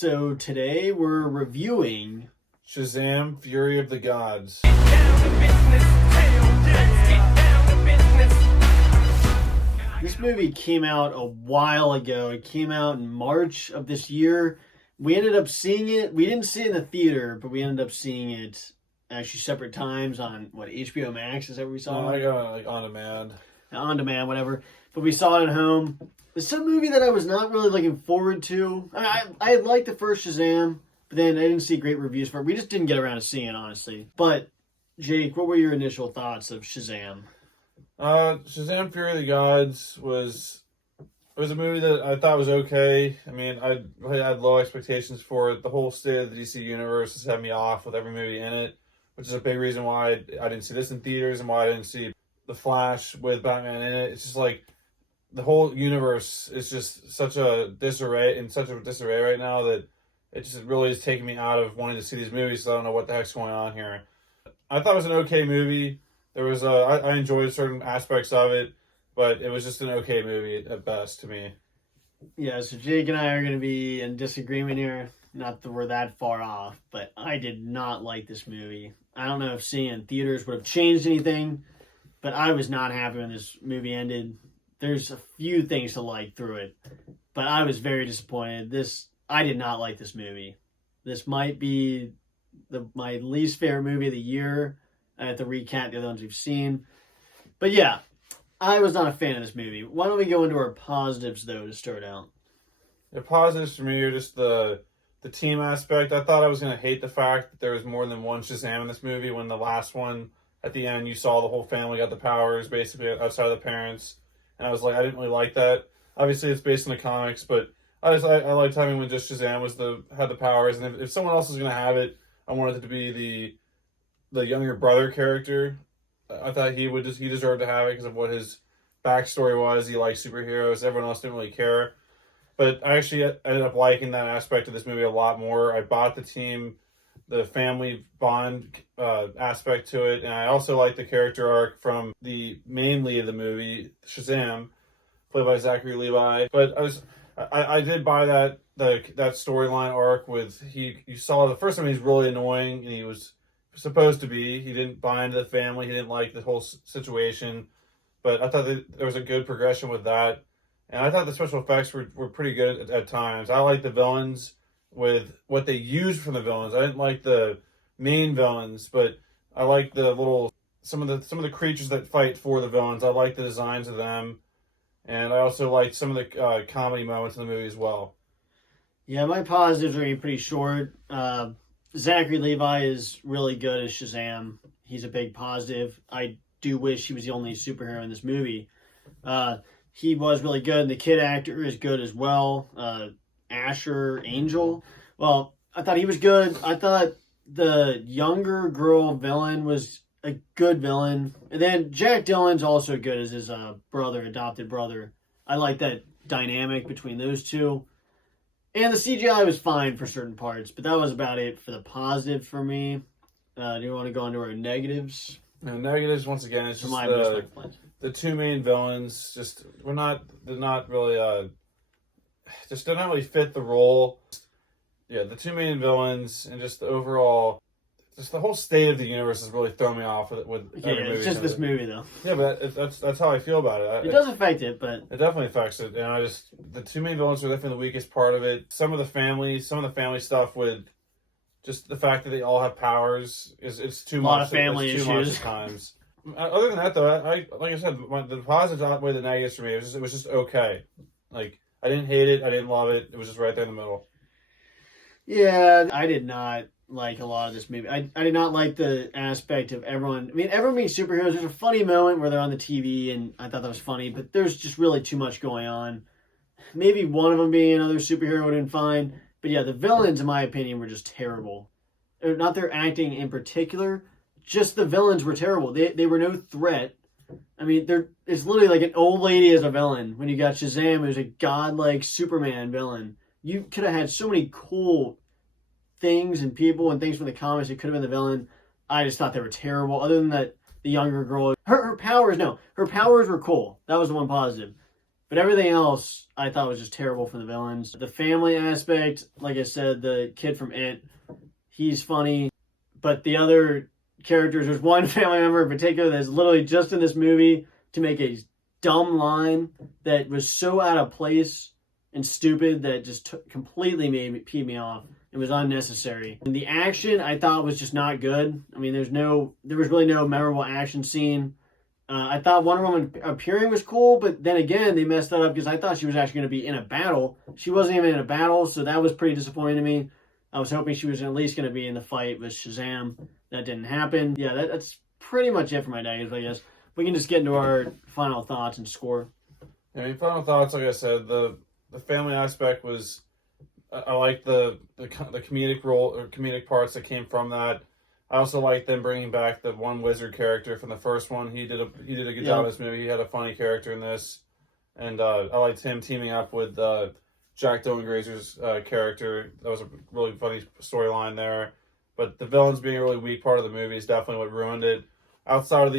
So today we're reviewing Shazam! Fury of the Gods. this movie came out a while ago. It came out in March of this year. We ended up seeing it. We didn't see it in the theater, but we ended up seeing it actually separate times on HBO Max. Is that where we saw I it? got on demand. On demand, whatever. But we saw it at home. It's a movie that I was not really looking forward to. I liked the first Shazam, but then I didn't see great reviews for it. We just didn't get around to seeing it, honestly. But, Jake, what were your initial thoughts of Shazam? Shazam! Fury of the Gods was a movie that I thought was okay. I mean, I really had low expectations for it. The whole state of the DC universe has had me off with every movie in it, which is a big reason why I didn't see this in theaters and why I didn't see The Flash with Batman in it. It's just like the whole universe is just such a disarray right now that it just really is taking me out of wanting to see these movies. So I don't know what the heck's going on here. I thought it was an okay movie. I enjoyed certain aspects of it, but it was just an okay movie at best to me. Yeah, so Jake and I are going to be in disagreement here. Not that we're that far off, but I did not like this movie. I don't know if seeing it in theaters would have changed anything, but I was not happy when this movie ended. There's a few things to like through it, but I was very disappointed. I did not like this movie. This might be my least favorite movie of the year. I have to recap the other ones we've seen. But yeah, I was not a fan of this movie. Why don't we go into our positives, though, to start out? The positives for me are just the team aspect. I thought I was going to hate the fact that there was more than one Shazam in this movie when the last one, at the end, you saw the whole family got the powers, basically, outside of the parents. And I was like, I didn't really like that. Obviously, it's based on the comics, but I liked having when just Shazam had the powers. And if someone else was going to have it, I wanted it to be the younger brother character. I thought he deserved to have it because of what his backstory was. He liked superheroes. Everyone else didn't really care. But I actually ended up liking that aspect of this movie a lot more. I bought the team, the family bond aspect to it, and I also liked the character arc from the main lead of the movie, Shazam, played by Zachary Levi. But I did buy that storyline arc with you saw the first time he's really annoying, and he was supposed to be. He didn't buy into the family. He didn't like the whole situation. But I thought that there was a good progression with that. And I thought the special effects were pretty good at times. I liked the villains with what they used from the villains. I didn't like the main villains, but I liked some of the creatures that fight for the villains. I liked the designs of them. And I also liked some of the comedy moments in the movie as well. Yeah, my positives are pretty short. Zachary Levi is really good as Shazam. He's a big positive. I do wish he was the only superhero in this movie. He was really good, and the kid actor is good as well. Asher Angel. Well, I thought he was good. I thought the younger girl villain was a good villain. And then Jack Dylan's also good as his adopted brother. I like that dynamic between those two. And the CGI was fine for certain parts, but that was about it for the positive for me. Do you want to go into our negatives? No, negatives, once again, it's just the two main villains they're not really fit the role. Yeah, the two main villains and just the overall, just the whole state of the universe has really thrown me off with every movie. It's just this movie though. Yeah, but that's how I feel about it. It does affect it, but it definitely affects it. And the two main villains are definitely the weakest part of it. Some of the family stuff with just the fact that they all have powers it's too much. A lot of family issues. Too much at times. Other than that, though, like I said, the positives outweigh the negatives for me. It was just okay. Like, I didn't hate it. I didn't love it. It was just right there in the middle. Yeah, I did not like a lot of this movie. I did not like the aspect of everyone. I mean, everyone being superheroes. There's a funny moment where they're on the TV, and I thought that was funny, but there's just really too much going on. Maybe one of them being another superhero would have been fine. But yeah, the villains, in my opinion, were just terrible. Not their acting in particular. Just the villains were terrible. They were no threat. I mean, it's literally like an old lady as a villain. When you got Shazam, it was a godlike Superman villain. You could have had so many cool things and people and things from the comics that could have been the villain. I just thought they were terrible. Other than that, the younger girl, her powers were cool. That was the one positive. But everything else I thought was just terrible from the villains. The family aspect, like I said, the kid from It, he's funny. But the other characters, there's one family member in particular that's literally just in this movie to make a dumb line that was so out of place and stupid that it just completely peed me off. It was unnecessary. And the action I thought was just not good. I mean, there was really no memorable action scene. I thought Wonder Woman appearing was cool, but then again, they messed that up because I thought she was actually going to be in a battle. She wasn't even in a battle, so that was pretty disappointing to me. I was hoping she was at least going to be in the fight with Shazam. That didn't happen. Yeah, that's pretty much it for my negatives, I guess. We can just get into our final thoughts and score. I mean, final thoughts, like I said, the family aspect was, I like the comedic role or comedic parts that came from that. I also like them bringing back the one wizard character from the first one. He did a good job in this movie. He had a funny character in this, and I liked him teaming up with Jack Dylan Grazer's character. That was a really funny storyline there. But the villains being a really weak part of the movie is definitely what ruined it. Outside of the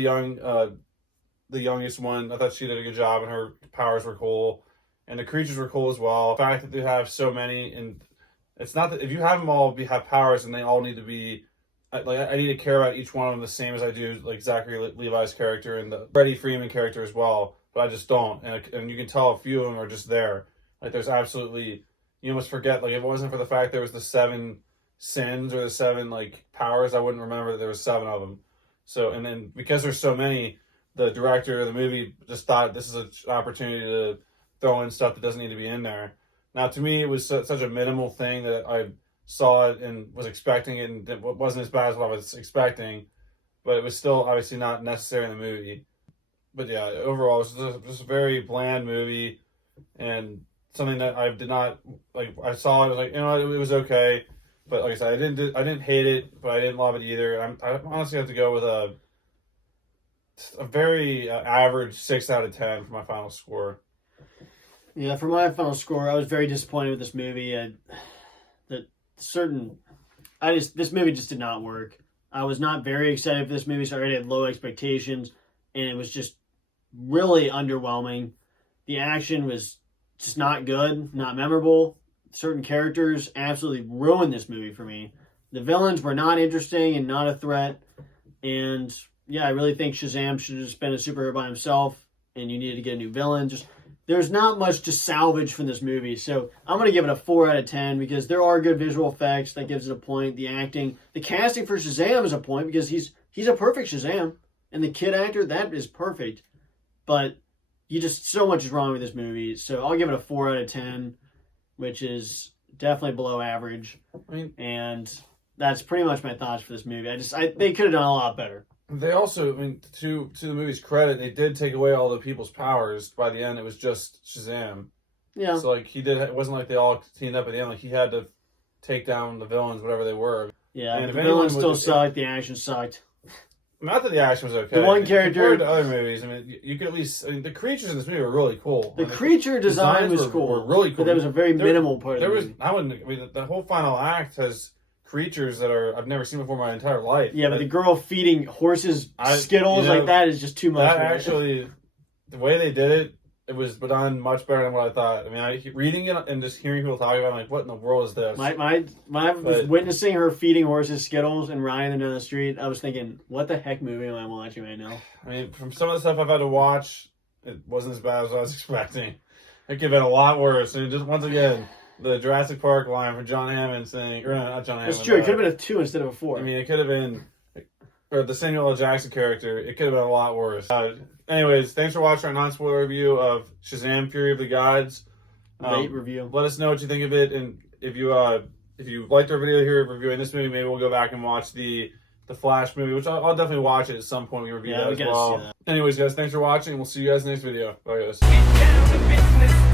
youngest one, I thought she did a good job, and her powers were cool, and the creatures were cool as well. The fact that they have so many, and it's not that if you have them all have powers, and they all need to be. I need to care about each one of them the same as I do like Zachary Levi's character and the Freddie Freeman character as well, but I just don't. And you can tell a few of them are just there. Like there's absolutely, you almost forget, like if it wasn't for the fact there was the 7 sins or the 7 like powers, I wouldn't remember that there was 7 of them. So, and then because there's so many, the director of the movie just thought this is an opportunity to throw in stuff that doesn't need to be in there. Now to me, it was such a minimal thing that I saw it and was expecting it, and it wasn't as bad as what I was expecting, but it was still obviously not necessary in the movie. But yeah, overall, it was just a very bland movie, and something that I did not like. I saw it, I was like, you know, it was okay, but like I said, I didn't hate it, but I didn't love it either. I honestly have to go with a very average 6 out of 10 for my final score. Yeah, for my final score, I was very disappointed with this movie. This movie just did not work. I was not very excited for this movie, so I already had low expectations, and it was just really underwhelming. The action was just not good, not memorable. Certain characters absolutely ruined this movie for me. The villains were not interesting and not a threat, and yeah, I really think Shazam should have just been a superhero by himself, and you needed to get a new villain. There's not much to salvage from this movie, so I'm going to give it a 4 out of 10 because there are good visual effects. That gives it a point. The acting, the casting for Shazam is a point because he's a perfect Shazam, and the kid actor, that is perfect. But so much is wrong with this movie, so I'll give it a 4 out of 10, which is definitely below average. And that's pretty much my thoughts for this movie. They could have done a lot better. They also, to the movie's credit, they did take away all the people's powers. By the end, it was just Shazam. Yeah. So, like, it wasn't like they all teamed up at the end. Like, he had to take down the villains, whatever they were. Yeah, and the villains still sucked. The action sucked. Not that the action was okay. The one character... Compared to other movies, you could at least... the creatures in this movie were really cool. The creature design was cool. Were really cool. But that was a very minimal part of it. The whole final act has creatures that I've never seen before my entire life. Yeah, but the girl feeding horses Skittles like that is just too much. That actually, the way they did it, it was done much better than what I thought. Reading it and just hearing people talk about it, I'm like, what in the world is this? When I was witnessing her feeding horses Skittles and riding them down the street, I was thinking, what the heck movie am I watching right now? From some of the stuff I've had to watch, it wasn't as bad as I was expecting. It could have been a lot worse. And just once again, the Jurassic Park line from John Hammond saying, or not John Hammond. That's true. It could have been a 2 instead of a 4. It could have been, or the Samuel L. Jackson character, it could have been a lot worse. Anyways, thanks for watching our non-spoiler review of Shazam! Fury of the Gods. Late review. Let us know what you think of it, and if you liked our video here reviewing this movie, maybe we'll go back and watch the Flash movie, which I'll definitely watch it at some point. We review that as well. Anyways, guys, thanks for watching, and we'll see you guys in the next video. Bye, guys.